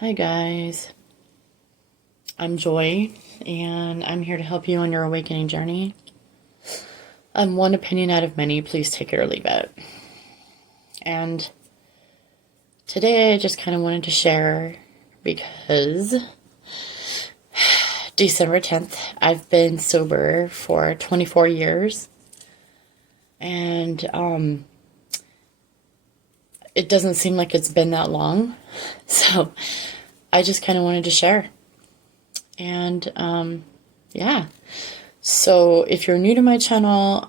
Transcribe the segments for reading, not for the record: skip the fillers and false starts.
Hi guys, I'm Joy, and I'm here to help you on your awakening journey. One opinion out of many, please take it or leave it. And today I just kind of wanted to share because December 10th, I've been sober for 24 years, and it doesn't seem like it's been that long, so I just kind of wanted to share. And yeah, so if you're new to my channel,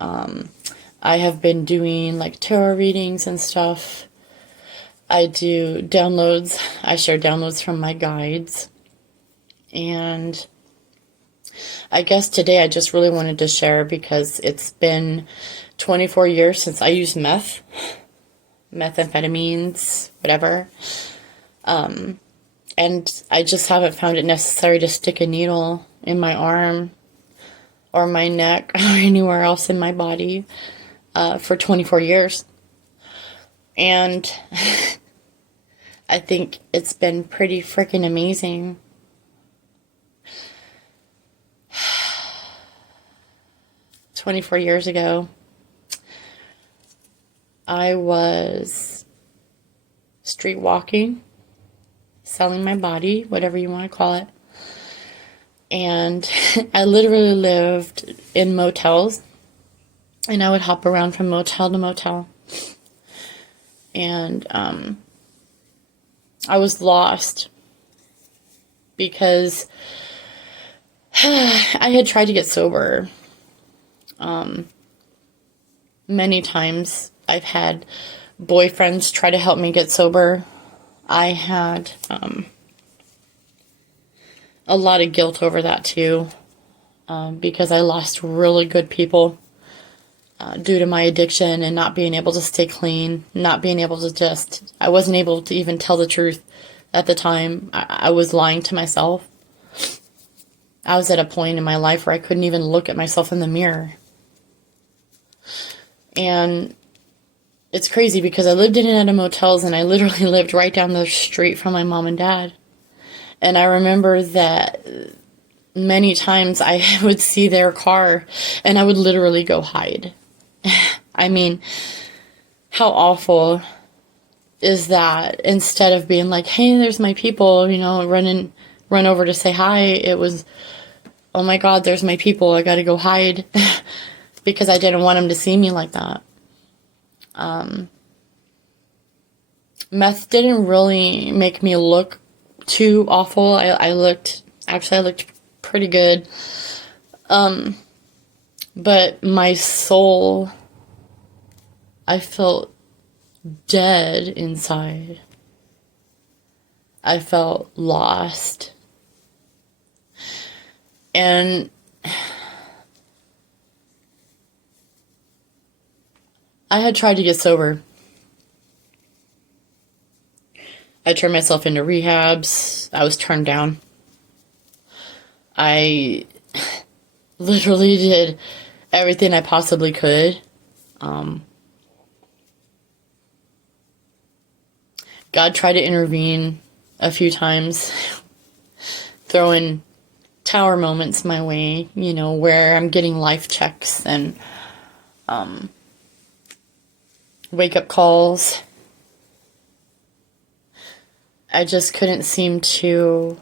I have been doing like tarot readings and stuff. I do downloads. I share downloads from my guides. And I guess today I just really wanted to share because it's been 24 years since I used methamphetamines, whatever. And I just haven't found it necessary to stick a needle in my arm or my neck or anywhere else in my body for 24 years. And I think it's been pretty freaking amazing. "24 years ago, I was street walking, selling my body, whatever you want to call it. And I literally lived in motels, and I would hop around from motel to motel. And I was lost because I had tried to get sober many times. I've had boyfriends try to help me get sober. I had a lot of guilt over that too, because I lost really good people due to my addiction and not being able to stay clean, not being able to I wasn't able to even tell the truth at the time. I was lying to myself. I was at a point in my life where I couldn't even look at myself in the mirror. And it's crazy because I lived in and out of motels, and I literally lived right down the street from my mom and dad. And I remember that many times I would see their car and I would literally go hide. I mean, how awful is that? Instead of being like, hey, there's my people, run over to say hi, it was, oh my God, there's my people, I gotta go hide. Because I didn't want them to see me like that. Meth didn't really make me look too awful. I looked pretty good. But my soul, I felt dead inside. I felt lost. And I had tried to get sober. I turned myself into rehabs. I was turned down. I literally did everything I possibly could. God tried to intervene a few times, throwing tower moments my way, where I'm getting life checks and wake-up calls. I just couldn't seem to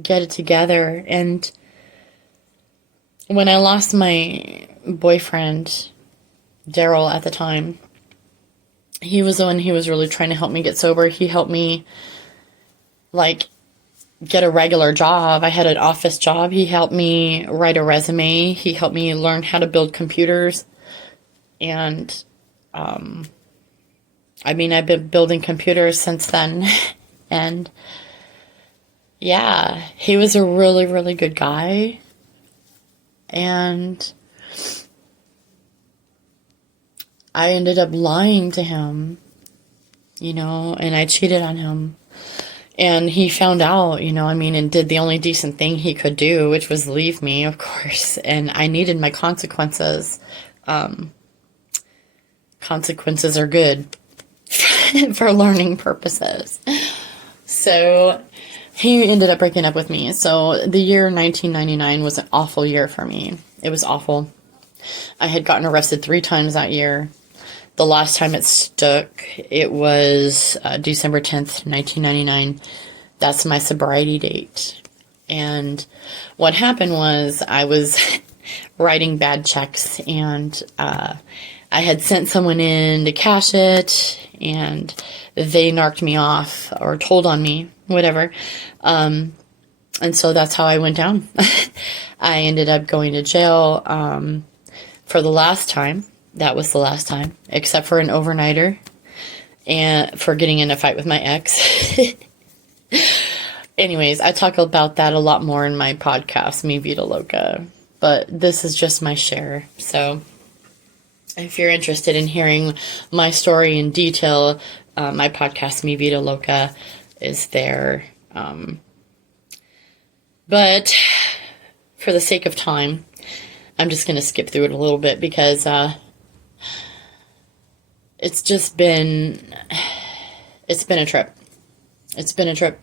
get it together. And when I lost my boyfriend, Daryl, at the time, he was the one who was really trying to help me get sober. He helped me, get a regular job. I had an office job. He helped me write a resume. He helped me learn how to build computers. And, I've been building computers since then. And, yeah, he was a really, really good guy. And I ended up lying to him, and I cheated on him. And he found out, and did the only decent thing he could do, which was leave me, of course. And I needed my consequences. Consequences are good. for learning purposes. So he ended up breaking up with me. So the year 1999 was an awful year for me. It was awful. I had gotten arrested 3 times that year. The last time it stuck, it was December 10th, 1999. That's my sobriety date. And what happened was I was writing bad checks, and I had sent someone in to cash it, and they narked me off or told on me, whatever. And so that's how I went down. I ended up going to jail for the last time. That was the last time, except for an overnighter and for getting in a fight with my ex. Anyways, I talk about that a lot more in my podcast, Mi Vida Loca, but this is just my share. So if you're interested in hearing my story in detail, my podcast, Mi Vida Loca, is there. But for the sake of time, I'm just going to skip through it a little bit because it's been a trip. It's been a trip.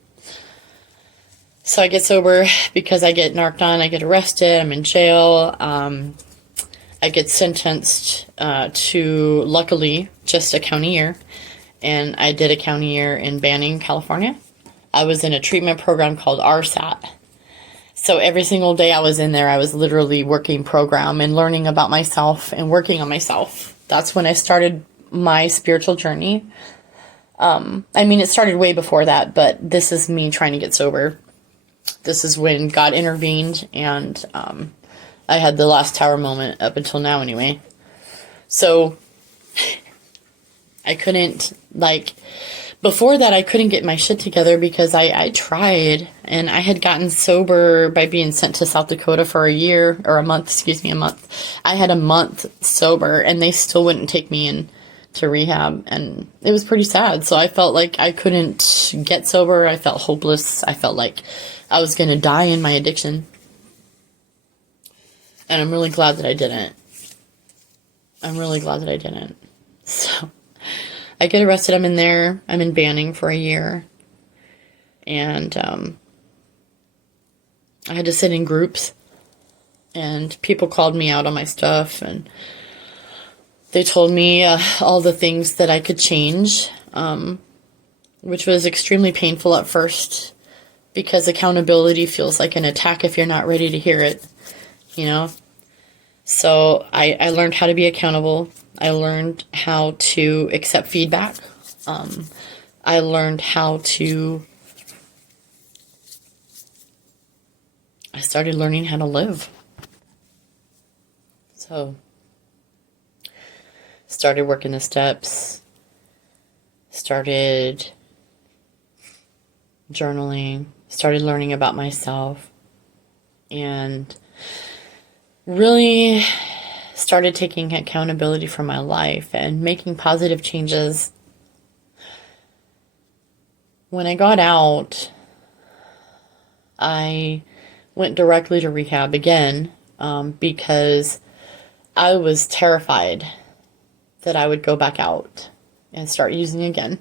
So I get sober because I get narked on, I get arrested, I'm in jail. I get sentenced to, luckily, just a county year. And I did a county year in Banning, California. I was in a treatment program called RSAT. So every single day I was in there, I was literally working program and learning about myself and working on myself. That's when I started my spiritual journey. It started way before that, but this is me trying to get sober. This is when God intervened, and I had the last tower moment up until now anyway. So I couldn't, before that I couldn't get my shit together because I tried, and I had gotten sober by being sent to South Dakota for a month. I had a month sober, and they still wouldn't take me in to rehab, and it was pretty sad. So I felt like I couldn't get sober. I felt hopeless. I felt like I was going to die in my addiction. And I'm really glad that I didn't. So I get arrested. I'm in there. I'm in Banning for a year. And I had to sit in groups. And people called me out on my stuff. And they told me all the things that I could change. Which was extremely painful at first. Because accountability feels like an attack if you're not ready to hear it, So I learned how to be accountable. I learned how to accept feedback. I learned how to... I started learning how to live. So, started working the steps. Started journaling. Started learning about myself, and really started taking accountability for my life and making positive changes. When I got out, I went directly to rehab again because I was terrified that I would go back out and start using again.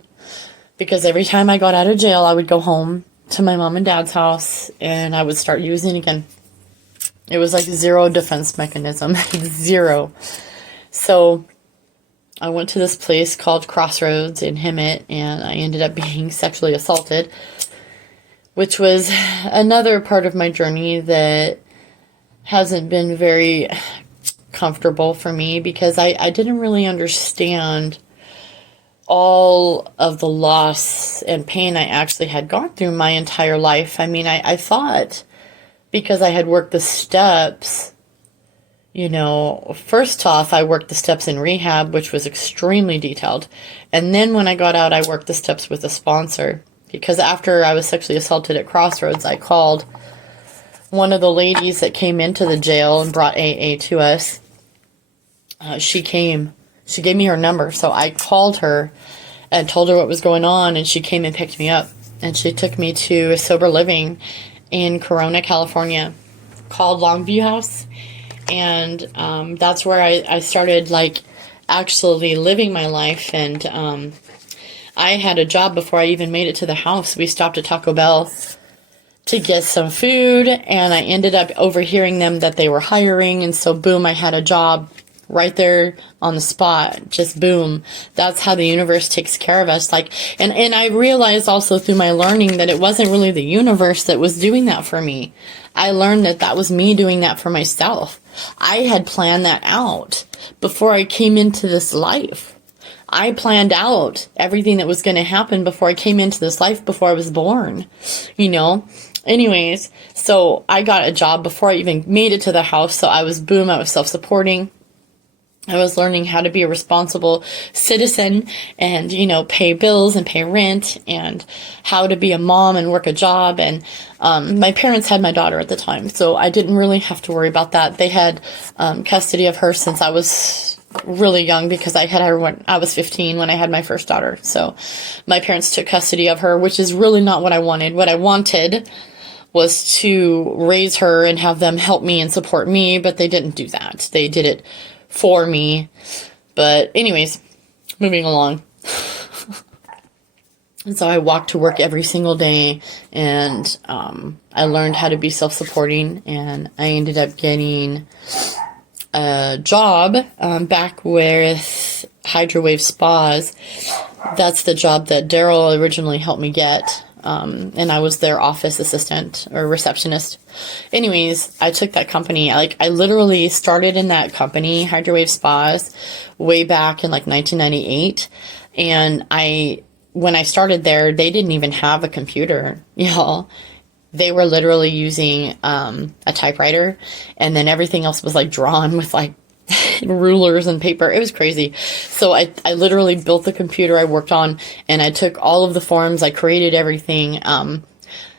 Because every time I got out of jail, I would go home to my mom and dad's house, and I would start using again. It was like zero defense mechanism. Zero. So I went to this place called Crossroads in Hemet, and I ended up being sexually assaulted, which was another part of my journey that hasn't been very comfortable for me because I didn't really understand all of the loss and pain I actually had gone through my entire life. I thought because I had worked the steps, first off, I worked the steps in rehab, which was extremely detailed. And then when I got out, I worked the steps with a sponsor. Because after I was sexually assaulted at Crossroads, I called one of the ladies that came into the jail and brought AA to us. She gave me her number, so I called her and told her what was going on, and she came and picked me up. And she took me to a sober living in Corona, California, called Longview House. And that's where I started, actually living my life. And I had a job before I even made it to the house. We stopped at Taco Bell to get some food, and I ended up overhearing them that they were hiring, and so boom, I had a job right there on the spot. Just boom. That's how the universe takes care of us. Like, and I realized also through my learning that it wasn't really the universe that was doing that for me. I learned that that was me doing that for myself. I had planned that out before I came into this life. I planned out everything that was going to happen before I came into this life, before I was born, you know. Anyways, so I got a job before I even made it to the house. So I was self-supporting. I was learning how to be a responsible citizen and, you know, pay bills and pay rent, and how to be a mom and work a job. And my parents had my daughter at the time, so I didn't really have to worry about that. They had custody of her since I was really young, because I had her when I was 15 when I had my first daughter. So my parents took custody of her, which is really not what I wanted. What I wanted was to raise her and have them help me and support me, but they didn't do that. They did it for me. But anyways, moving along. And so I walked to work every single day, and I learned how to be self-supporting, and I ended up getting a job back with Hydrowave Spas. That's the job that Daryl originally helped me get. And I was their office assistant or receptionist. Anyways, I took that company. I literally started in that company, Hydrowave Spas, way back in like 1998. And when I started there, they didn't even have a computer, y'all. They were literally using a typewriter, and then everything else was like drawn with like rulers and paper. It was crazy. So I literally built the computer I worked on, and I took all of the forms, I created everything.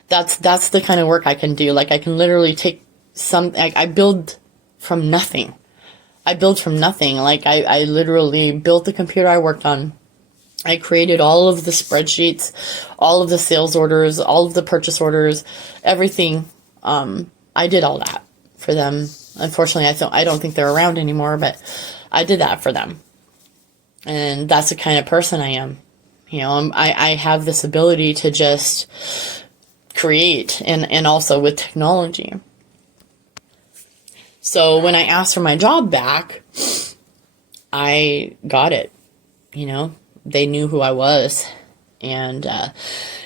That's the kind of work I can do. Like, I can literally take I build from nothing. Like, I literally built the computer I worked on. I created all of the spreadsheets, all of the sales orders, all of the purchase orders, everything. I did all that for them. Unfortunately, I don't think they're around anymore, but I did that for them. And that's the kind of person I am. You know, I have this ability to just create, and also with technology. So when I asked for my job back, I got it. You know, they knew who I was. And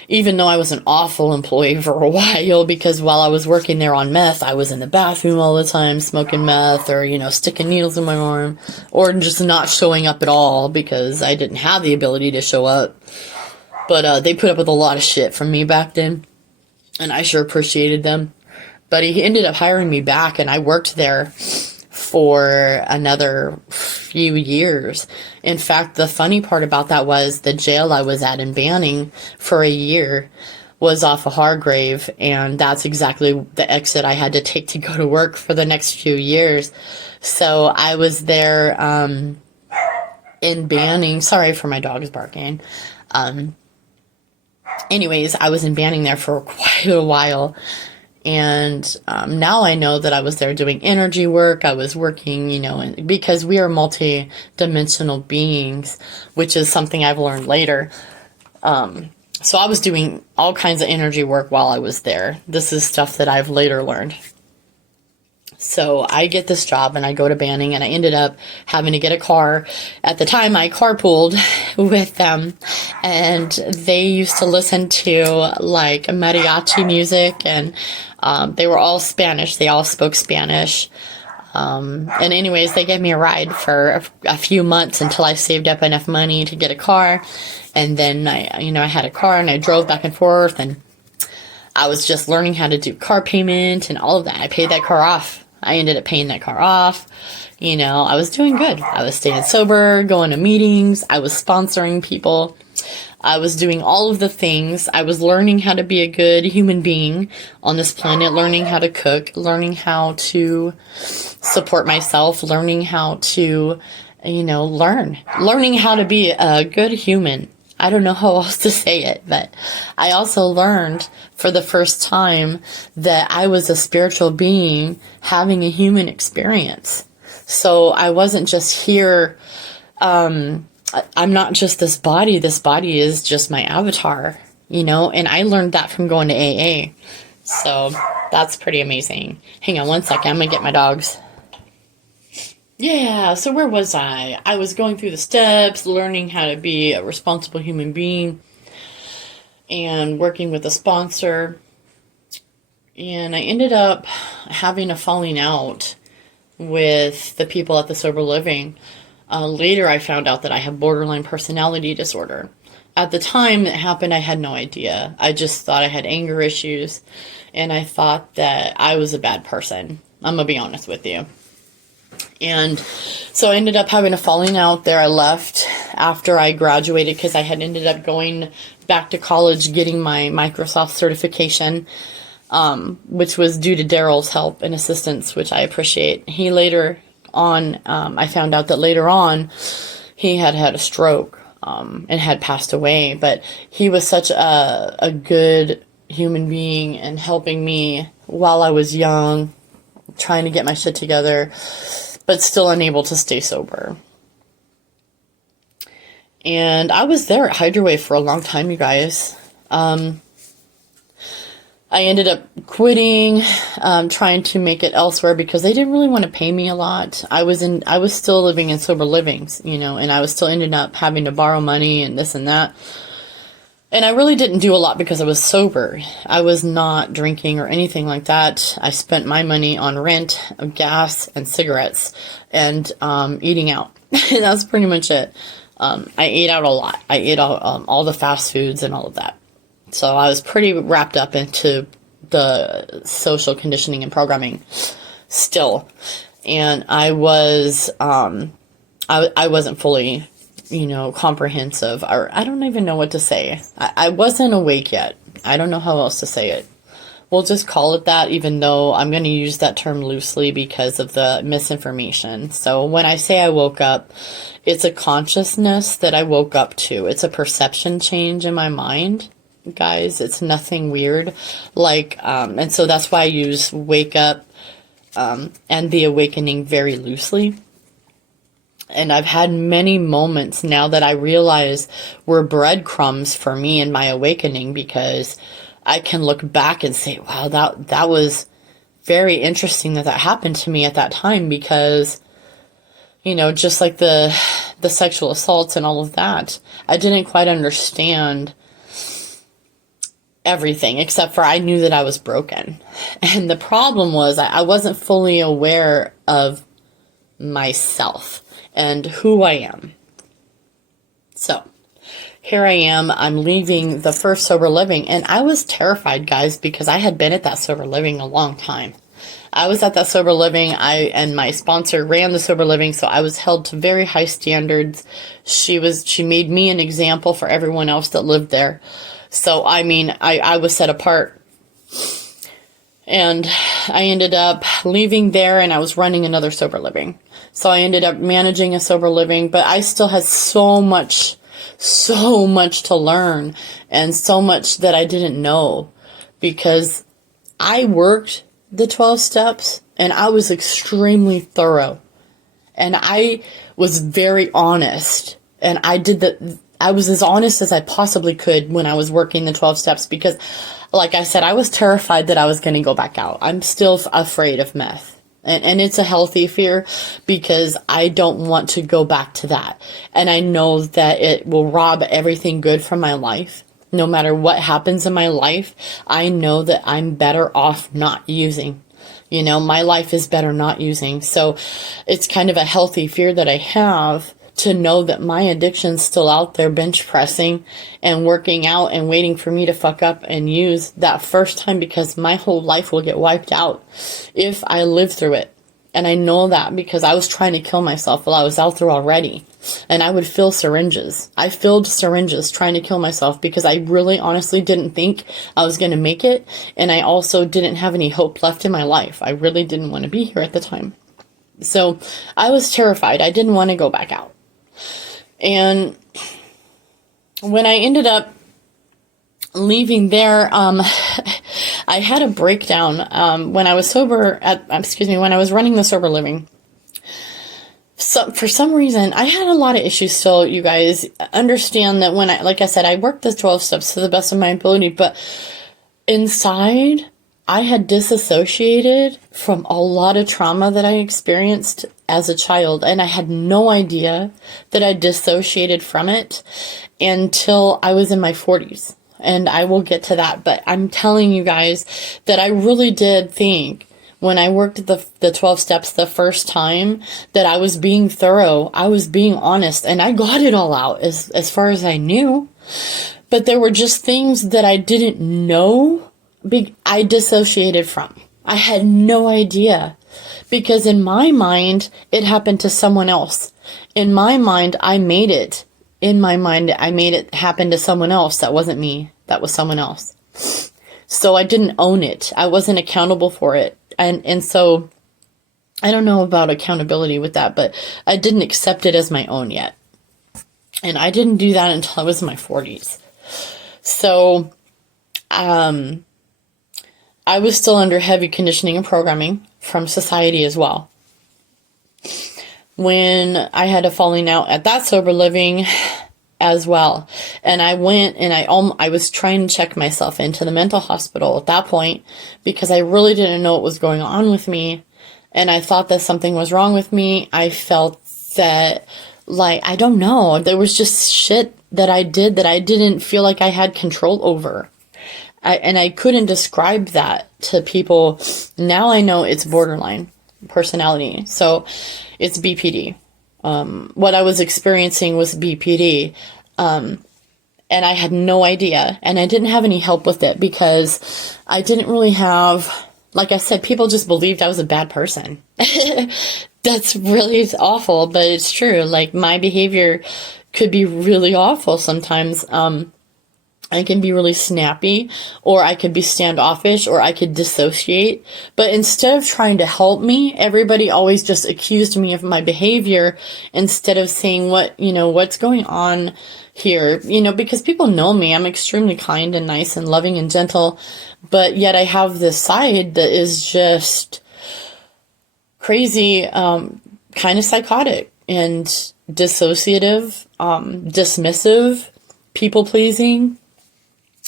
even though I was an awful employee for a while, because while I was working there on meth, I was in the bathroom all the time smoking meth, or, you know, sticking needles in my arm, or just not showing up at all because I didn't have the ability to show up. But they put up with a lot of shit from me back then, and I sure appreciated them. But he ended up hiring me back, and I worked there for another few years. In fact, the funny part about that was the jail I was at in Banning for a year was off of Hargrave, and that's exactly the exit I had to take to go to work for the next few years. So I was there in Banning. Sorry for my dogs barking. Anyways, I was in Banning there for quite a while. And now I know that I was there doing energy work. I was working, you know, because we are multi-dimensional beings, which is something I've learned later. So I was doing all kinds of energy work while I was there. This is stuff that I've later learned. So I get this job, and I go to Banning, and I ended up having to get a car. At the time, I carpooled with them, and they used to listen to like mariachi music, and they were all Spanish. They all spoke Spanish. And anyways, they gave me a ride for a few months until I saved up enough money to get a car. And then I had a car, and I drove back and forth, and I was just learning how to do car payment and all of that. I paid that car off. I ended up paying that car off. You know, I was doing good. I was staying sober, going to meetings. I was sponsoring people. I was doing all of the things. I was learning how to be a good human being on this planet, learning how to cook, learning how to support myself, learning how to, learning how to be a good human. I don't know how else to say it, but I also learned for the first time that I was a spiritual being having a human experience. So I wasn't just here, I'm not just this body. This body is just my avatar, and I learned that from going to AA. So that's pretty amazing. Hang on one second. I'm going to get my dogs. Yeah, so where was I? I was going through the steps, learning how to be a responsible human being, and working with a sponsor. And I ended up having a falling out with the people at the Sober Living. Later, I found out that I have borderline personality disorder. At the time it happened, I had no idea. I just thought I had anger issues, and I thought that I was a bad person. I'm going to be honest with you. And so I ended up having a falling out there. I left after I graduated because I had ended up going back to college, getting my Microsoft certification, which was due to Daryl's help and assistance, which I appreciate. He later on, I found out that later on, he had had a stroke, and had passed away. But he was such a good human being and helping me while I was young, trying to get my shit together, but still unable to stay sober. And I was there at Hydrowave for a long time, you guys. I ended up quitting, trying to make it elsewhere because they didn't really want to pay me a lot. I was still living in sober livings, and I was still ended up having to borrow money and this and that. And I really didn't do a lot because I was sober. I was not drinking or anything like that. I spent my money on rent, gas, and cigarettes, and eating out. And that's pretty much it. I ate out a lot. I ate all the fast foods and all of that. So I was pretty wrapped up into the social conditioning and programming still. And I was, I wasn't fully, comprehensive, or I don't even know what to say. I wasn't awake yet. I don't know how else to say it. We'll just call it that, even though I'm going to use that term loosely because of the misinformation. So when I say I woke up, it's a consciousness that I woke up to. It's a perception change in my mind. Guys, it's nothing weird. And so that's why I use wake up and the awakening very loosely. And I've had many moments now that I realize were breadcrumbs for me in my awakening, because I can look back and say, wow, that was very interesting that happened to me at that time, because, just like the sexual assaults and all of that, I didn't quite understand everything, except for I knew that I was broken. And the problem was I wasn't fully aware of myself and who I am. So here I am, I'm leaving the first sober living, and I was terrified, guys, because I had been at that sober living a long time. I was at that sober living, and my sponsor ran the sober living, so I was held to very high standards. She made me an example for everyone else that lived there. So, I was set apart. And I ended up leaving there, and I was running another sober living. So I ended up managing a sober living, but I still had so much to learn, and so much that I didn't know, because I worked the 12 steps and I was extremely thorough, and I was very honest, and I was as honest as I possibly could when I was working the 12 steps, because like I said, I was terrified that I was going to go back out. I'm still afraid of meth. And it's a healthy fear, because I don't want to go back to that. And I know that it will rob everything good from my life. No matter what happens in my life, I know that I'm better off not using. My life is better not using. So it's kind of a healthy fear that I have, to know that my addiction's still out there, bench pressing and working out and waiting for me to fuck up and use that first time, because my whole life will get wiped out if I live through it. And I know that because I was trying to kill myself while I was out there already. And I would fill syringes. I filled syringes trying to kill myself, because I really honestly didn't think I was going to make it. And I also didn't have any hope left in my life. I really didn't want to be here at the time. So I was terrified. I didn't want to go back out. And when I ended up leaving there, I had a breakdown when I was when I was running the sober living. So for some reason, I had a lot of issues still, you guys. Understand that when like I said, I worked the 12 steps to the best of my ability, but inside, I had disassociated from a lot of trauma that I experienced as a child, and I had no idea that I dissociated from it until I was in my 40s. And I will get to that, but I'm telling you guys that I really did think when I worked the 12 steps the first time that I was being thorough, I was being honest, and I got it all out as far as I knew. But there were just things that I didn't know I dissociated from. I had no idea, because in my mind, it happened to someone else. In my mind, I made it. In my mind, I made it happen to someone else. That wasn't me. That was someone else. So I didn't own it. I wasn't accountable for it. And so I don't know about accountability with that, but I didn't accept it as my own yet. And I didn't do that until I was in my 40s. So, I was still under heavy conditioning and programming from society as well. When I had a falling out at that sober living as well. And I went and I was trying to check myself into the mental hospital at that point because I really didn't know what was going on with me. And I thought that something was wrong with me. I felt that, like, I don't know, there was just shit that I did that I didn't feel like I had control over. And I couldn't describe that to people. Now I know it's borderline personality. So it's BPD. What I was experiencing was BPD. And I had no idea. And I didn't have any help with it because I didn't really have, like I said, people just believed I was a bad person. That's really awful, but it's true. Like, my behavior could be really awful sometimes. I can be really snappy, or I could be standoffish, or I could dissociate. But instead of trying to help me, everybody always just accused me of my behavior instead of saying what's going on here, because people know me. I'm extremely kind and nice and loving and gentle, but yet I have this side that is just crazy, kind of psychotic and dissociative, dismissive, people-pleasing.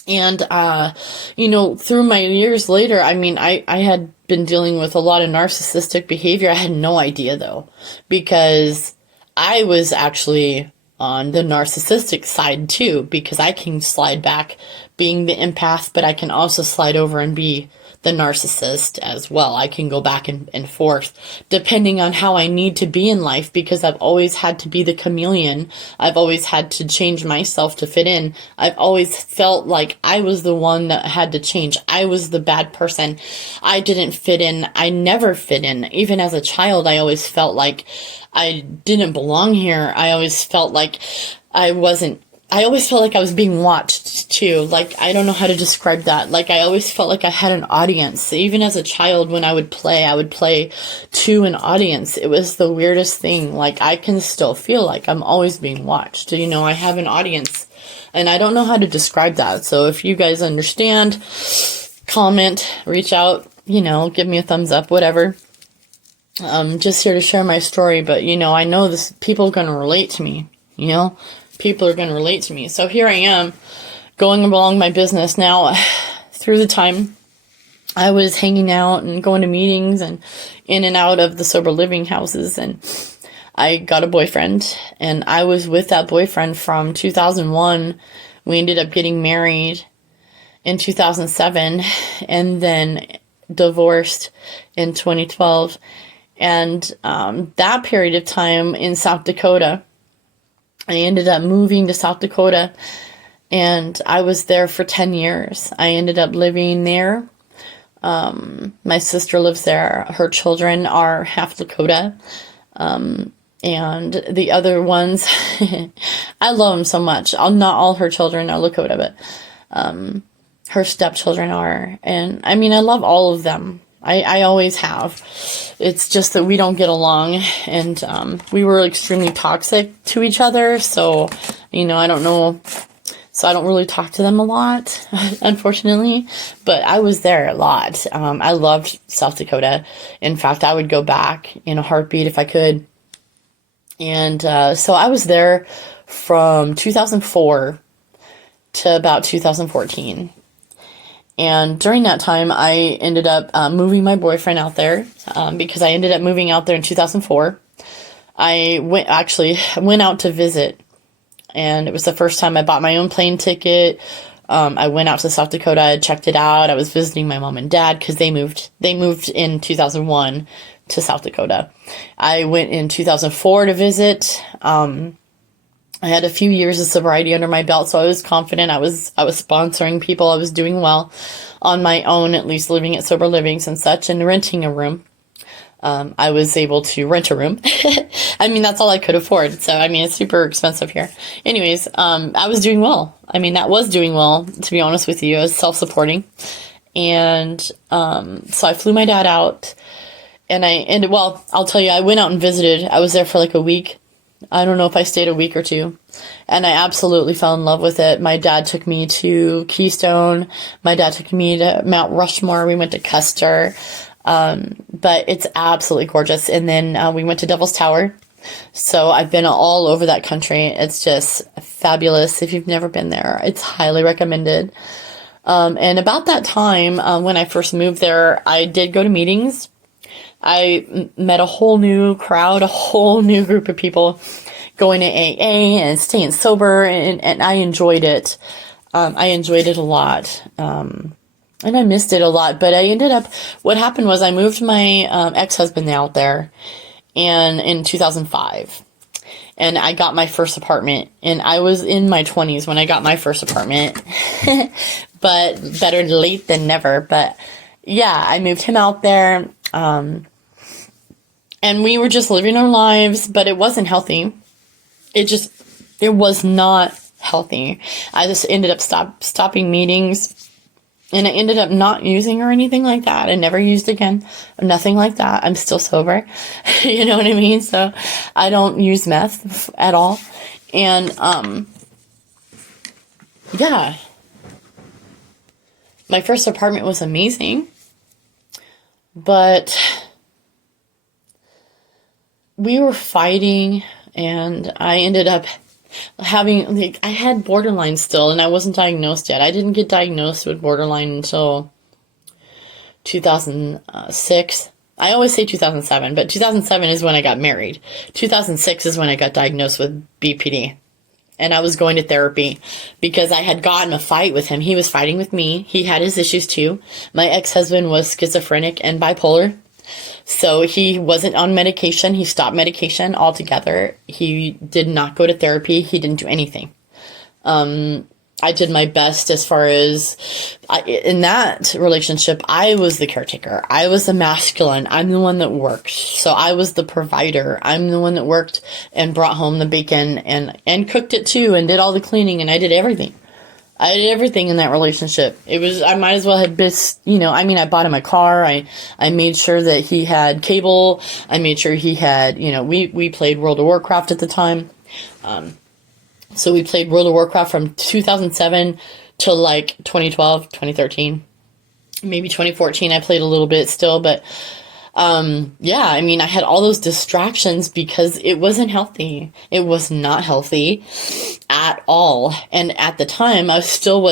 And, through my years later, I had been dealing with a lot of narcissistic behavior. I had no idea, though, because I was actually on the narcissistic side, too, because I can slide back being the empath, but I can also slide over and be the narcissist as well. I can go back and forth depending on how I need to be in life, because I've always had to be the chameleon. I've always had to change myself to fit in. I've always felt like I was the one that had to change. I was the bad person. I didn't fit in. I never fit in. Even as a child, I always felt like I didn't belong here. I always felt like I always felt like I was being watched too. Like, I don't know how to describe that. Like, I always felt like I had an audience. Even as a child, when I would play to an audience. It was the weirdest thing. Like, I can still feel like I'm always being watched. I have an audience, and I don't know how to describe that. So if you guys understand, comment, reach out, give me a thumbs up, whatever. I'm just here to share my story, but I know people are going to relate to me, People are going to relate to me. So here I am going along my business now. Through the time I was hanging out and going to meetings and in and out of the sober living houses, and I got a boyfriend, and I was with that boyfriend from 2001. We ended up getting married in 2007 and then divorced in 2012. And that period of time in South Dakota, I ended up moving to South Dakota, and I was there for 10 years. I ended up living there. My sister lives there. Her children are half Lakota. And the other ones, I love them so much. Not all her children are Lakota, but her stepchildren are. And I love all of them. I always have. It's just that we don't get along, and we were extremely toxic to each other, so, I don't know, so I don't really talk to them a lot, unfortunately, but I was there a lot. I loved South Dakota. In fact, I would go back in a heartbeat if I could. And so I was there from 2004 to about 2014. And during that time, I ended up moving my boyfriend out there because I ended up moving out there in 2004. I went out to visit, and it was the first time I bought my own plane ticket. I went out to South Dakota, I checked it out. I was visiting my mom and dad because they moved in 2001 to South Dakota. I went in 2004 to visit. I had a few years of sobriety under my belt, so I was confident. I was sponsoring people. I was doing well on my own, at least living at sober livings and such, and renting a room. I was able to rent a room. I mean, that's all I could afford. So, I mean, it's super expensive here. Anyways, I was doing well. I mean, that was doing well, to be honest with you. I was self-supporting. And so I flew my dad out. And I'll tell you, I went out and visited. I was there for like a week. I don't know if I stayed a week or two. And I absolutely fell in love with it. My dad took me to Keystone. My dad took me to Mount Rushmore. We went to Custer. But it's absolutely gorgeous. And then we went to Devil's Tower. So I've been all over that country. It's just fabulous. If you've never been there, it's highly recommended. And about that time, when I first moved there, I did go to meetings. I met a whole new crowd, a whole new group of people going to AA and staying sober, and I enjoyed it. I enjoyed it a lot. And I missed it a lot, but what happened was I moved my ex-husband out there and in 2005. And I got my first apartment, and I was in my 20s when I got my first apartment. But better late than never. But yeah, I moved him out there. And we were just living our lives, but it wasn't healthy. It was not healthy. I just ended up stopping meetings, and I ended up not using or anything like that. I never used again. Nothing like that. I'm still sober. You know what I mean? So I don't use meth at all. And, yeah, my first apartment was amazing, but we were fighting, and I ended up having, I had borderline still, and I wasn't diagnosed yet. I didn't get diagnosed with borderline until 2006. I always say 2007, but 2007 is when I got married. 2006 is when I got diagnosed with BPD. And I was going to therapy because I had gotten a fight with him. He was fighting with me. He had his issues too. My ex-husband was schizophrenic and bipolar. So he wasn't on medication. He stopped medication altogether. He did not go to therapy. He didn't do anything. I did my best as far as, in that relationship, I was the caretaker. I was the masculine. I'm the one that worked. So I was the provider. I'm the one that worked and brought home the bacon and cooked it too and did all the cleaning, and I did everything. I did everything in that relationship. I might as well have been, I bought him a car. I made sure that he had cable. I made sure he had, we played World of Warcraft at the time. So we played World of Warcraft from 2007 to like 2012, 2013, maybe 2014. I played a little bit still, but I had all those distractions because it wasn't healthy. It was not healthy at all. And at the time, I still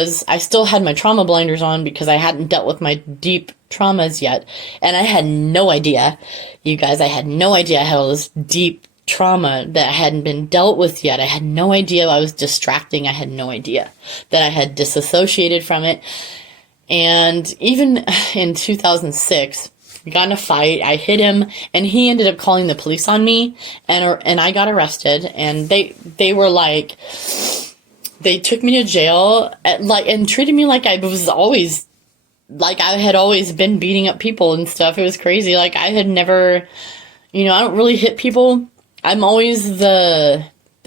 had my trauma blinders on because I hadn't dealt with my deep traumas yet. And I had no idea, you guys, I had all this deep trauma that hadn't been dealt with yet. I had no idea I was distracting. I had no idea that I had disassociated from it. And even in 2006, we got in a fight. I hit him, and he ended up calling the police on me, and I got arrested. And they were like, they took me to jail, and treated me like I was always, like I had always been beating up people and stuff. It was crazy. Like I had never, I don't really hit people. I'm always the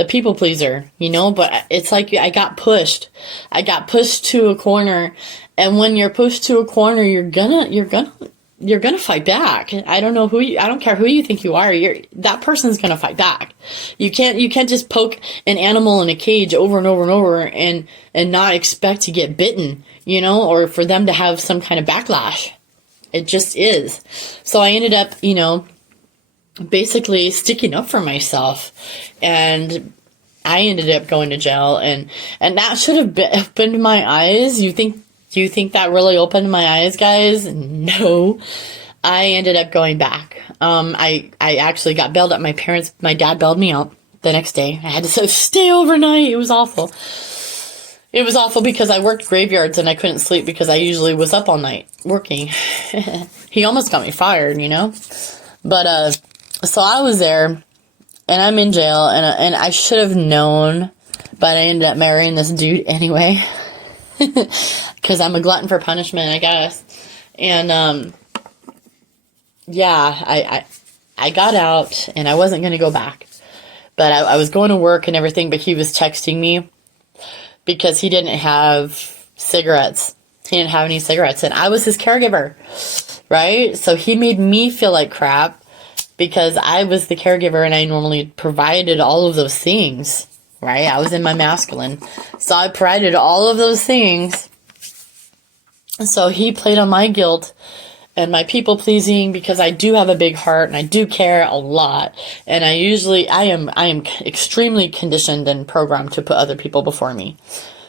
people pleaser, but it's like I got pushed. I got pushed to a corner, and when you're pushed to a corner, you're gonna fight back. I don't care who you think you are. That person's gonna fight back. You can't just poke an animal in a cage over and over and over and not expect to get bitten, or for them to have some kind of backlash. It just is. So I ended up, basically sticking up for myself. And I ended up going to jail, and that should have opened my eyes. Do you think that really opened my eyes, guys? No. I ended up going back. I actually got bailed out. My dad bailed me out the next day. I had to stay overnight. It was awful. It was awful because I worked graveyards and I couldn't sleep because I usually was up all night working. He almost got me fired, you know? But, so I was there, and I'm in jail, and I should have known, but I ended up marrying this dude anyway. Because I'm a glutton for punishment, I guess. And, yeah, I got out, and I wasn't going to go back. But I was going to work and everything, but he was texting me because he didn't have cigarettes. He didn't have any cigarettes, and I was his caregiver, right? So he made me feel like crap because I was the caregiver, and I normally provided all of those things, right? I was in my masculine. So I provided all of those things. So he played on my guilt and my people pleasing because I do have a big heart and I do care a lot. And I am extremely conditioned and programmed to put other people before me.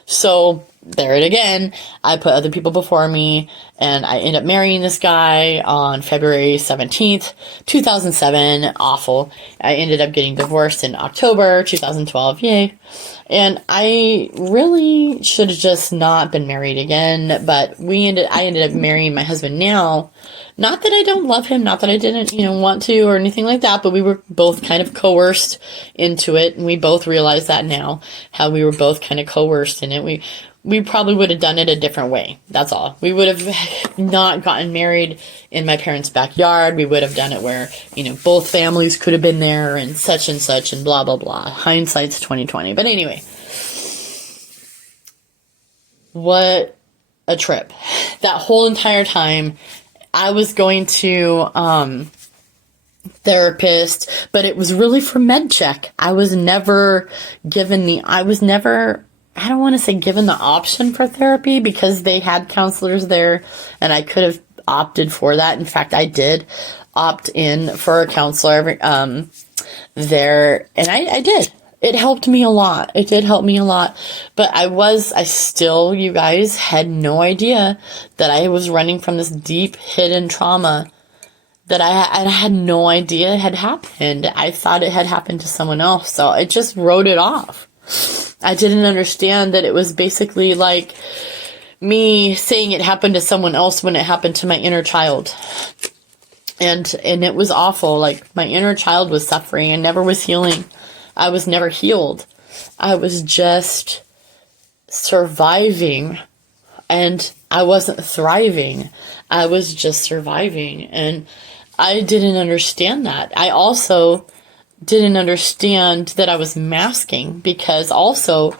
So there it again. I put other people before me, and I end up marrying this guy on February 17th, 2007. Awful. I ended up getting divorced in October 2012. Yay. And I really should have just not been married again, but I ended up marrying my husband now. Not that I don't love him, not that I didn't, want to or anything like that, but we were both kind of coerced into it, and we both realize that now, how we were both kind of coerced in it. We probably would have done it a different way. That's all. We would have not gotten married in my parents' backyard. We would have done it where, both families could have been there and such and blah, blah, blah. Hindsight's 2020. But anyway, what a trip. That whole entire time, I was going to therapist, but it was really for med check. I was never I don't want to say given the option for therapy because they had counselors there and I could have opted for that. In fact, I did opt in for a counselor there, and I did. It helped me a lot. It did help me a lot. But I still, you guys, had no idea that I was running from this deep hidden trauma that I had no idea had happened. I thought it had happened to someone else. So I just wrote it off. I didn't understand that it was basically like me saying it happened to someone else when it happened to my inner child. And it was awful. Like, my inner child was suffering and never was healing. I was never healed. I was just surviving, and I wasn't thriving. I was just surviving, and I didn't understand that. I also didn't understand that I was masking, because also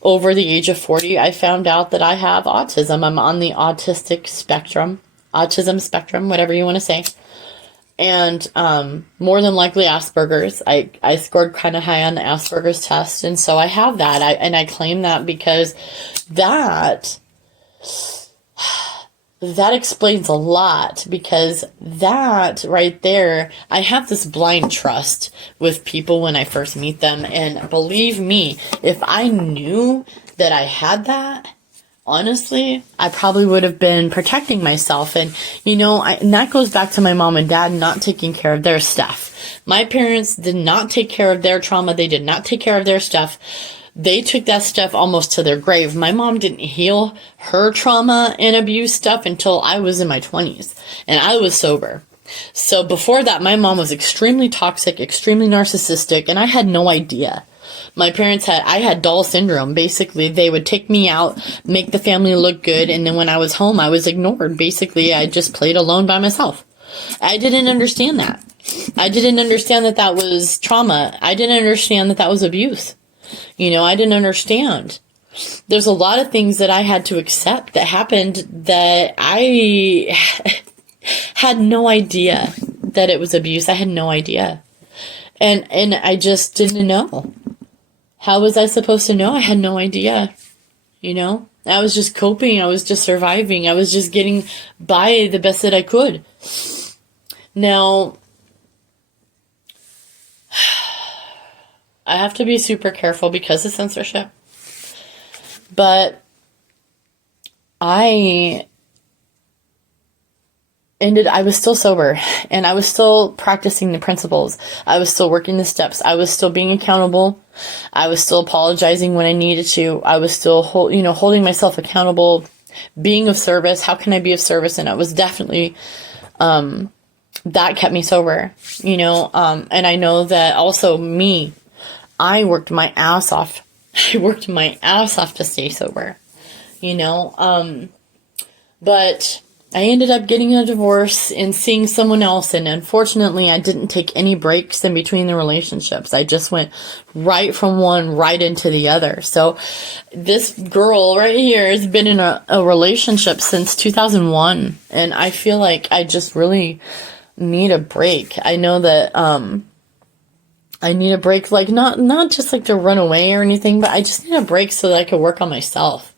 over the age of 40, I found out that I have autism. I'm on the autism spectrum, whatever you want to say. And more than likely Asperger's. I scored kind of high on the Asperger's test, and so I have that. I claim that because that explains a lot, because that right there, I have this blind trust with people when I first meet them, and believe me, if I knew that I had that, honestly, I probably would have been protecting myself. And, and that goes back to my mom and dad not taking care of their stuff. My parents did not take care of their trauma. They did not take care of their stuff. They took that stuff almost to their grave. My mom didn't heal her trauma and abuse stuff until I was in my 20s. And I was sober. So before that, my mom was extremely toxic, extremely narcissistic, and I had no idea. My parents I had doll syndrome. Basically, they would take me out, make the family look good, and then when I was home, I was ignored. Basically, I just played alone by myself. I didn't understand that. I didn't understand that that was trauma. I didn't understand that that was abuse. I didn't understand. There's a lot of things that I had to accept that happened that I had no idea that it was abuse. I had no idea. And I just didn't know. How was I supposed to know? I had no idea. I was just coping. I was just surviving. I was just getting by the best that I could. Now, I have to be super careful because of censorship. But I was still sober, and I was still practicing the principles. I was still working the steps. I was still being accountable. I was still apologizing when I needed to. I was still holding myself accountable, being of service. How can I be of service? And I was definitely, that kept me sober, and I know that also I worked my ass off. I worked my ass off to stay sober, but I ended up getting a divorce and seeing someone else, and unfortunately I didn't take any breaks in between the relationships. I just went right from one right into the other. So this girl right here has been in a relationship since 2001, and I feel like I just really need a break. I know that I need a break, like not just like to run away or anything, but I just need a break so that I can work on myself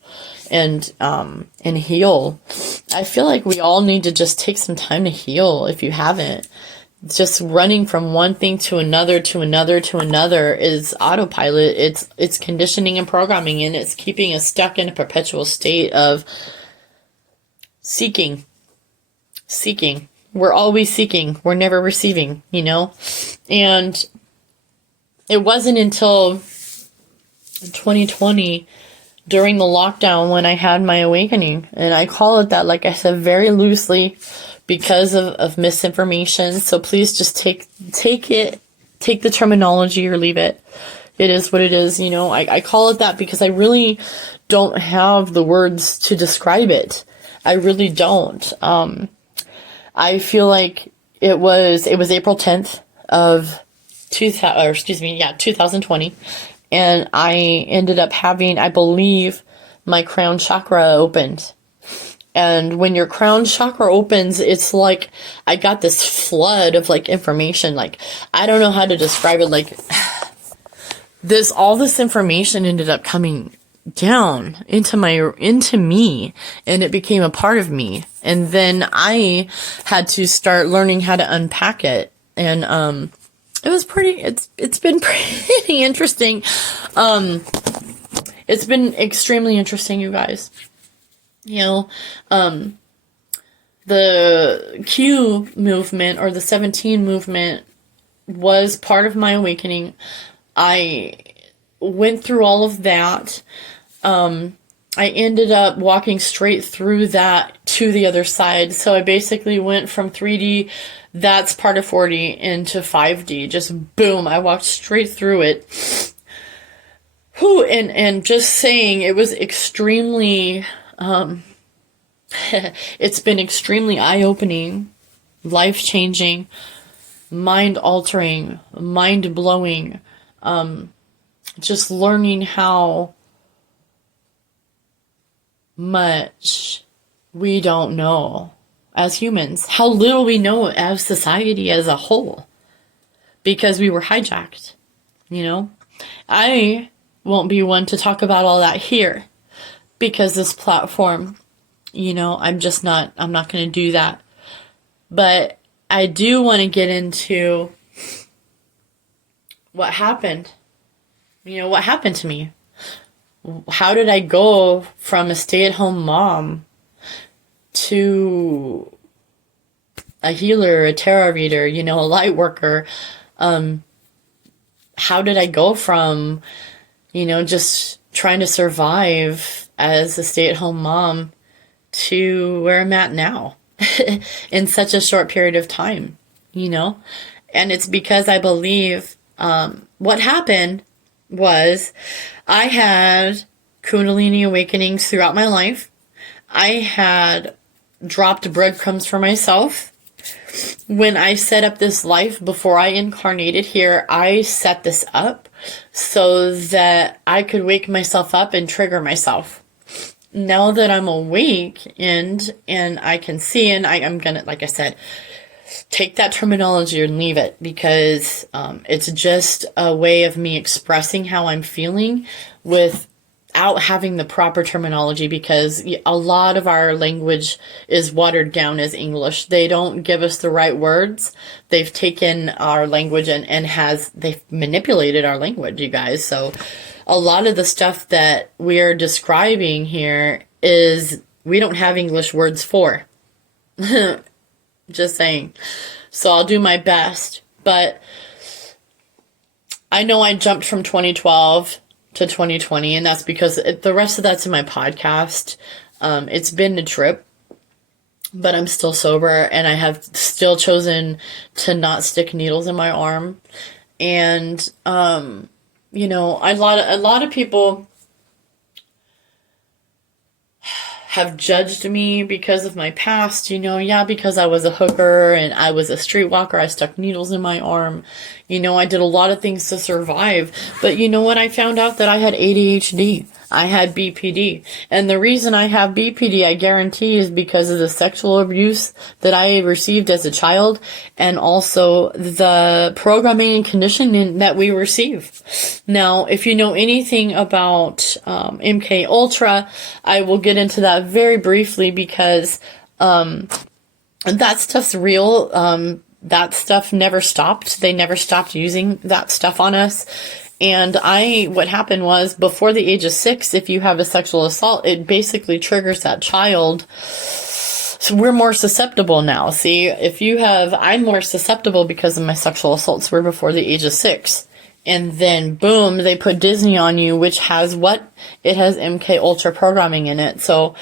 and heal. I feel like we all need to just take some time to heal if you haven't. Just running from one thing to another to another to another is autopilot. It's conditioning and programming, and it's keeping us stuck in a perpetual state of seeking. We're always seeking. We're never receiving, And it wasn't until 2020 during the lockdown when I had my awakening. And I call it that, like I said, very loosely because of misinformation. So please just take the terminology or leave it. It is what it is. I call it that because I really don't have the words to describe it. I really don't. I feel like it was April 10th of 2020. And I ended up having, I believe, my crown chakra opened. And when your crown chakra opens, it's like I got this flood of like information. Like, I don't know how to describe it. Like, all this information ended up coming down into me, and it became a part of me. And then I had to start learning how to unpack it. And it's been pretty interesting. It's been extremely interesting, you guys. The Q movement, or the 17 movement, was part of my awakening. I went through all of that. I ended up walking straight through that to the other side. So I basically went from 3D, that's part of 4D, into 5D. Just boom, I walked straight through it. Whew, and just saying, it was extremely, it's been extremely eye-opening, life-changing, mind-altering, mind-blowing, just learning how much we don't know as humans, how little we know as society as a whole, because we were hijacked, I won't be one to talk about all that here, because this platform, I'm not going to do that. But I do want to get into what happened. What happened to me? How did I go from a stay-at-home mom to a healer, a tarot reader, a light worker? How did I go from, just trying to survive as a stay-at-home mom to where I'm at now in such a short period of time, And it's because I believe what happened was I had Kundalini awakenings throughout my life. I had dropped breadcrumbs for myself. When I set up this life before I incarnated here, I set this up so that I could wake myself up and trigger myself. Now that I'm awake and I can see, and I'm gonna, like I said, take that terminology or leave it, because it's just a way of me expressing how I'm feeling without without having the proper terminology, because a lot of our language is watered down as English. They don't give us the right words. They've taken our language they've manipulated our language, you guys. So a lot of the stuff that we're describing here is we don't have English words for. Just saying. So I'll do my best. But I know I jumped from 2012 to 2020, and that's because the rest of that's in my podcast. It's been a trip, but I'm still sober, and I have still chosen to not stick needles in my arm. And, you know, a lot of people have judged me because of my past, you know, yeah, because I was a hooker and I was a streetwalker. I stuck needles in my arm. You know, I did a lot of things to survive. But you know what? I found out that I had ADHD. I had BPD. And the reason I have BPD, I guarantee, is because of the sexual abuse that I received as a child, and also the programming and conditioning that we receive. Now, if you know anything about MK Ultra, I will get into that very briefly, because that stuff's real. That stuff never stopped. They never stopped using that stuff on us. And what happened was, before the age of 6, if you have a sexual assault, it basically triggers that child. So we're more susceptible now. See, I'm more susceptible because of my sexual assaults were before the age of 6. And then boom, they put Disney on you, which has what? It has MK Ultra programming in it. So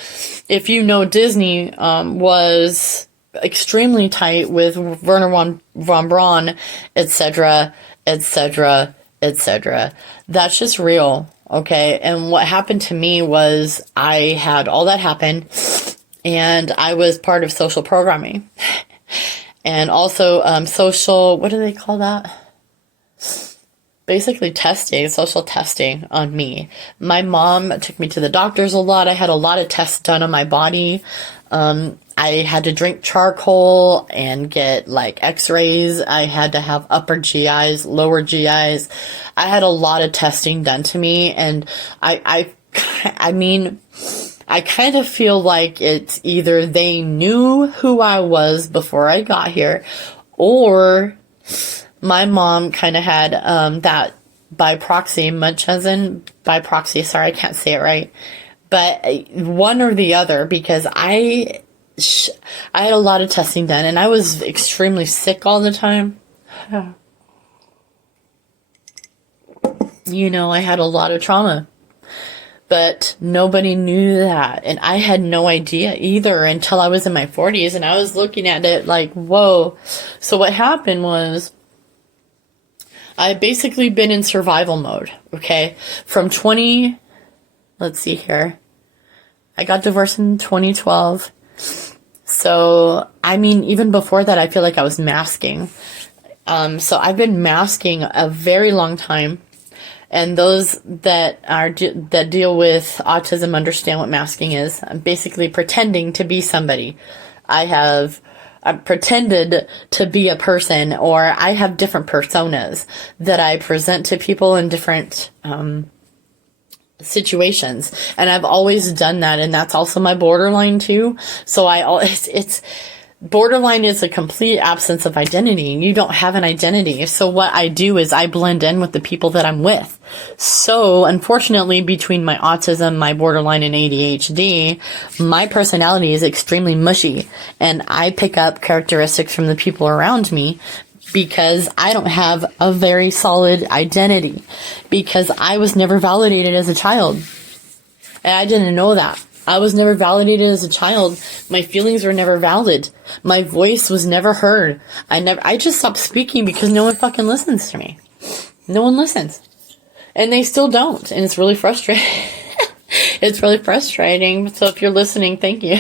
if you know, Disney was extremely tight with Werner von Braun, etc., etc., etc. That's just real, okay? And what happened to me was, I had all that happen, and I was part of social programming. And also social, what do they call that? Basically social testing on me. My mom took me to the doctors a lot. I had a lot of tests done on my body. I had to drink charcoal and get like x-rays. I had to have upper GIs, lower GIs. I had a lot of testing done to me, and I mean, I kind of feel like it's either they knew who I was before I got here, or my mom kind of had that by proxy, much as in by proxy. Sorry, I can't say it right. But one or the other, because I had a lot of testing done, and I was extremely sick all the time. You know, I had a lot of trauma. But nobody knew that. And I had no idea either until I was in my 40s, and I was looking at it like, whoa. So what happened was, I had basically been in survival mode, okay? Let's see here. I got divorced in 2012. So, I mean, even before that, I feel like I was masking. So I've been masking a very long time. And those that deal with autism understand what masking is. I'm basically pretending to be somebody. I pretended to be a person, or I have different personas that I present to people in different situations, and I've always done that, and that's also my borderline too. So it's borderline is a complete absence of identity, and you don't have an identity. So what I do is I blend in with the people that I'm with. So unfortunately, between my autism, my borderline, and ADHD, my personality is extremely mushy, and I pick up characteristics from the people around me, because I don't have a very solid identity, because I was never validated as a child. And I didn't know that. I was never validated as a child. My feelings were never valid. My voice was never heard. I just stopped speaking because no one fucking listens to me. No one listens. And they still don't. And it's really frustrating. It's really frustrating. So if you're listening, thank you.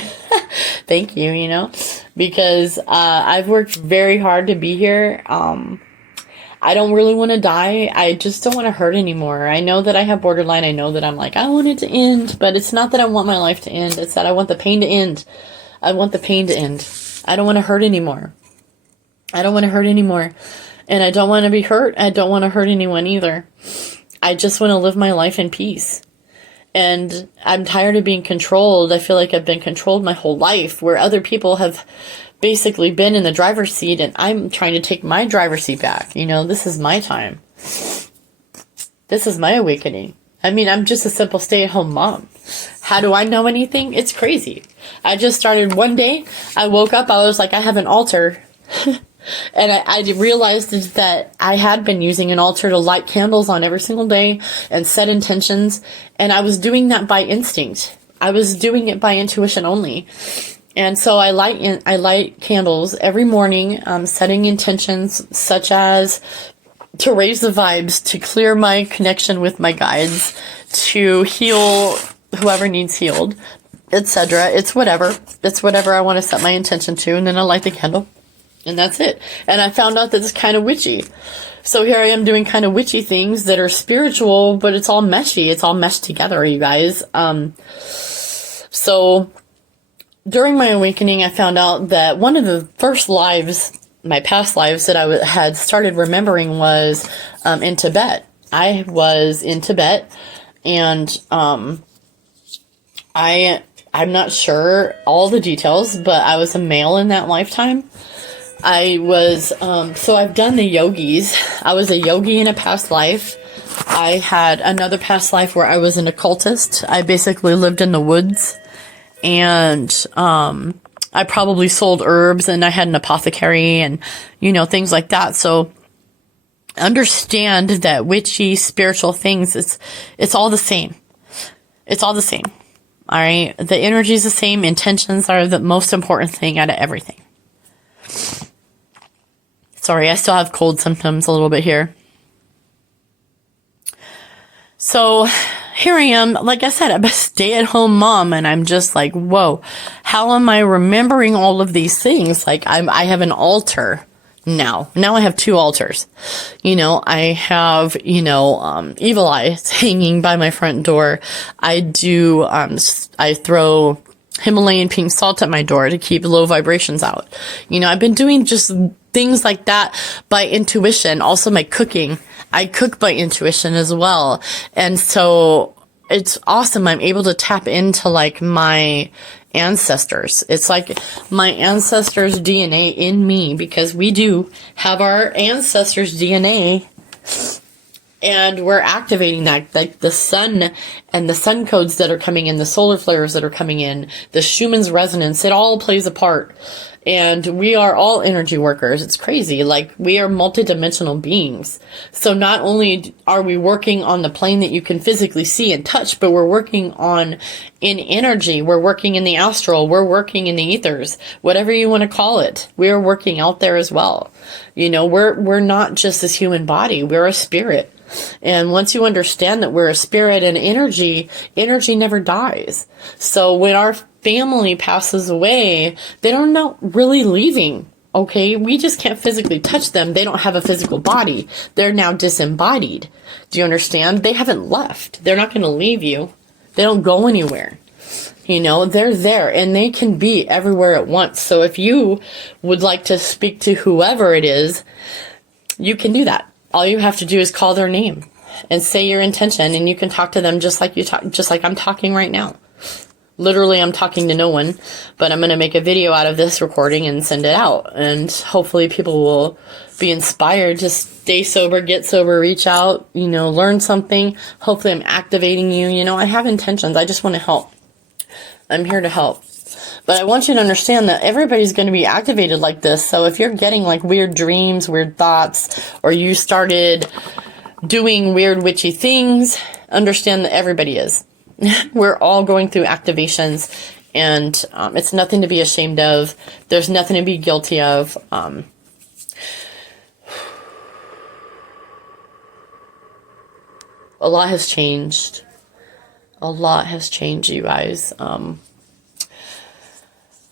Thank you, you know, because I've worked very hard to be here. I don't really want to die. I just don't want to hurt anymore. I know that I have borderline. I know that I'm like, I want it to end, but it's not that I want my life to end. It's that I want the pain to end. I want the pain to end. I don't want to hurt anymore. I don't want to hurt anymore. And I don't want to be hurt. I don't want to hurt anyone either. I just want to live my life in peace. And I'm tired of being controlled. I feel like I've been controlled my whole life, where other people have basically been in the driver's seat, and I'm trying to take my driver's seat back. This is my time. This is my awakening. I mean, I'm just a simple stay-at-home mom. How do I know anything? It's crazy. I just started one day. I woke up. I was like, I have an altar. And I realized that I had been using an altar to light candles on every single day and set intentions. And I was doing that by instinct. I was doing it by intuition only. And so I light candles every morning, setting intentions such as to raise the vibes, to clear my connection with my guides, to heal whoever needs healed, etc. It's whatever I want to set my intention to, and then I light the candle. And that's it. And I found out that it's kind of witchy. So here I am doing kind of witchy things that are spiritual, but it's all meshy. It's all meshed together, you guys. So during my awakening, I found out that one of the first lives, my past lives that I had started remembering was in Tibet. I was in Tibet, and I'm not sure all the details, but I was a male in that lifetime. I was, so I've done the yogis. I was a yogi in a past life. I had another past life where I was an occultist. I basically lived in the woods, and, I probably sold herbs, and I had an apothecary and, things like that. So understand that witchy spiritual things, it's all the same. It's all the same. All right. The energy is the same. Intentions are the most important thing out of everything. Sorry, I still have cold symptoms a little bit here. So here I am. Like I said, I'm a stay-at-home mom, and I'm just like, whoa, how am I remembering all of these things? Like I have an altar now. Now I have 2 altars. I have, evil eyes hanging by my front door. I do, I throw Himalayan pink salt at my door to keep low vibrations out. I've been doing just things like that by intuition. Also my cooking. I cook by intuition as well. And so it's awesome. I'm able to tap into like my ancestors. It's like my ancestors' DNA in me, because we do have our ancestors' DNA, and we're activating that, like the sun and the sun codes that are coming in, the solar flares that are coming in, the Schumann's resonance, it all plays a part. And we are all energy workers. It's crazy. Like, we are multidimensional beings. So not only are we working on the plane that you can physically see and touch, but we're working on in energy. We're working in the astral. We're working in the ethers, whatever you want to call it. We are working out there as well. We're not just this human body. We're a spirit. And once you understand that we're a spirit and energy never dies. So when our family passes away, they don't know really leaving. Okay. We just can't physically touch them. They don't have a physical body. They're now disembodied. Do you understand? They haven't left. They're not going to leave you. They don't go anywhere. They're there, and they can be everywhere at once. So if you would like to speak to whoever it is, you can do that. All you have to do is call their name and say your intention, and you can talk to them just like I'm talking right now. Literally, I'm talking to no one, but I'm going to make a video out of this recording and send it out. And hopefully people will be inspired to stay sober, get sober, reach out, learn something. Hopefully I'm activating you. I have intentions. I just want to help. I'm here to help. But I want you to understand that everybody's going to be activated like this. So if you're getting like weird dreams, weird thoughts, or you started doing weird witchy things, understand that everybody is. We're all going through activations, and it's nothing to be ashamed of. There's nothing to be guilty of. A lot has changed. A lot has changed, you guys.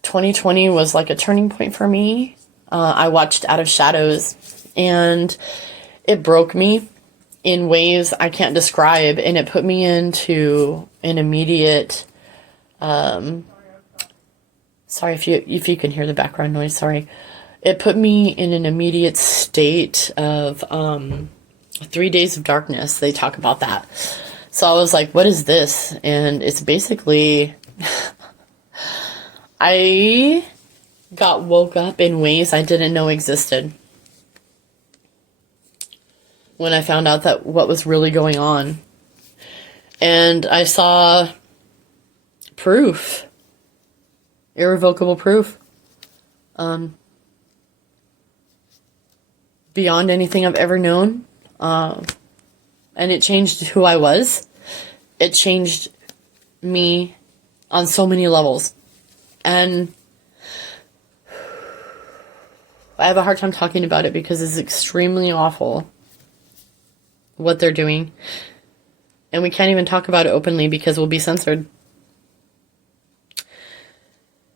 2020 was like a turning point for me. I watched Out of Shadows, and it broke me in ways I can't describe, and it put me into an immediate, sorry if you can hear the background noise, sorry. It put me in an immediate state of 3 days of darkness. They talk about that. So I was like, what is this? And it's basically, I got woke up in ways I didn't know existed when I found out that what was really going on. And I saw proof, irrevocable proof, beyond anything I've ever known. And it changed who I was. It changed me on so many levels. And I have a hard time talking about it because it's extremely awful what they're doing. And we can't even talk about it openly because we'll be censored.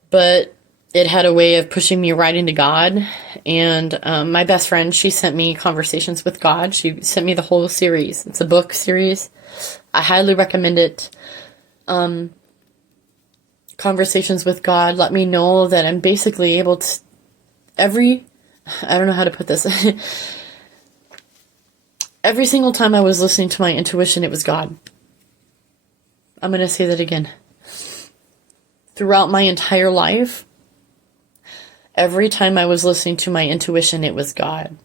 But it had a way of pushing me right into God. And my best friend, she sent me Conversations with God. She sent me the whole series. It's a book series. I highly recommend it. Conversations with God let me know that I'm basically able to... I don't know how to put this. Every single time I was listening to my intuition, it was God. I'm going to say that again. Throughout my entire life, every time I was listening to my intuition, it was God.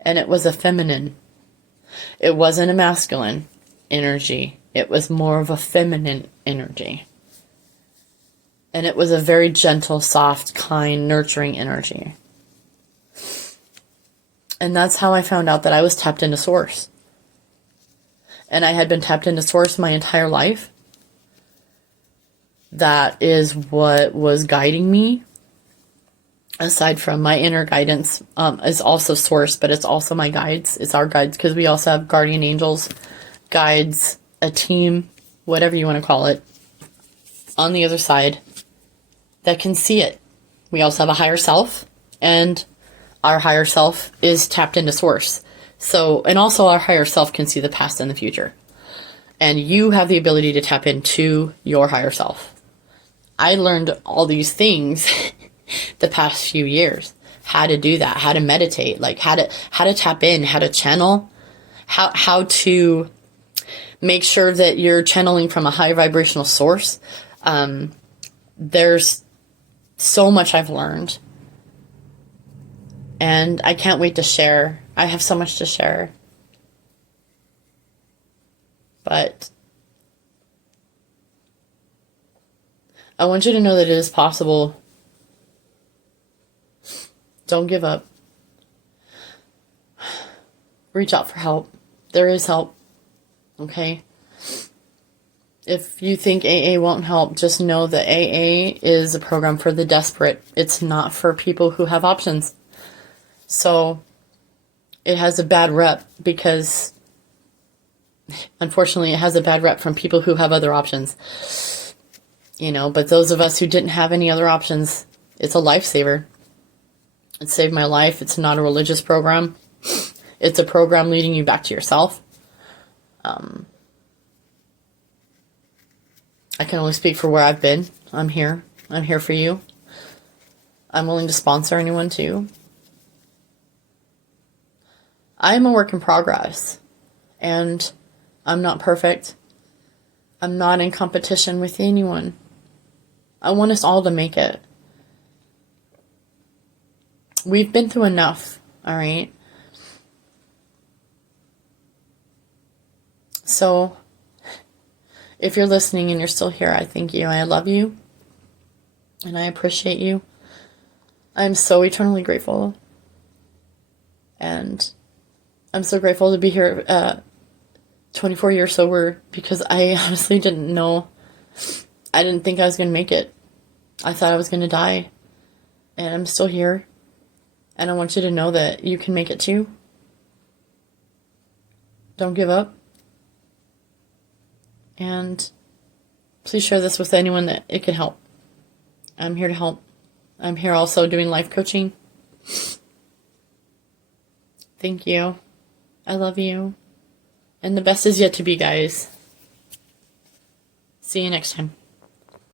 And it was a feminine. It wasn't a masculine energy. It was more of a feminine energy. And it was a very gentle, soft, kind, nurturing energy. And that's how I found out that I was tapped into Source. And I had been tapped into Source my entire life. That is what was guiding me. Aside from my inner guidance, is also Source, but it's also my guides. It's our guides, because we also have guardian angels, guides, a team, whatever you want to call it, on the other side that can see it. We also have a higher self, and our higher self is tapped into Source. So, and also our higher self can see the past and the future. And you have the ability to tap into your higher self. I learned all these things the past few years. How to do that, how to meditate, like how to tap in, how to channel, how to make sure that you're channeling from a high vibrational source. There's so much I've learned. And I can't wait to share. I have so much to share. But I want you to know that it is possible. Don't give up. Reach out for help. There is help. Okay? If you think AA won't help, just know that AA is a program for the desperate. It's not for people who have options. So it has a bad rep because, unfortunately, it has a bad rep from people who have other options. You know, but those of us who didn't have any other options, it's a lifesaver. It saved my life. It's not a religious program. It's a program leading you back to yourself. I can only speak for where I've been. I'm here. I'm here for you. I'm willing to sponsor anyone too. I'm a work in progress. And I'm not perfect. I'm not in competition with anyone. I want us all to make it. We've been through enough, all right? So, if you're listening and you're still here, I thank you. I love you. And I appreciate you. I'm so eternally grateful. And I'm so grateful to be here 24 years sober, because I honestly didn't know. I didn't think I was going to make it. I thought I was going to die. And I'm still here. And I want you to know that you can make it too. Don't give up. And please share this with anyone that it can help. I'm here to help. I'm here also doing life coaching. Thank you. I love you. And the best is yet to be, guys. See you next time.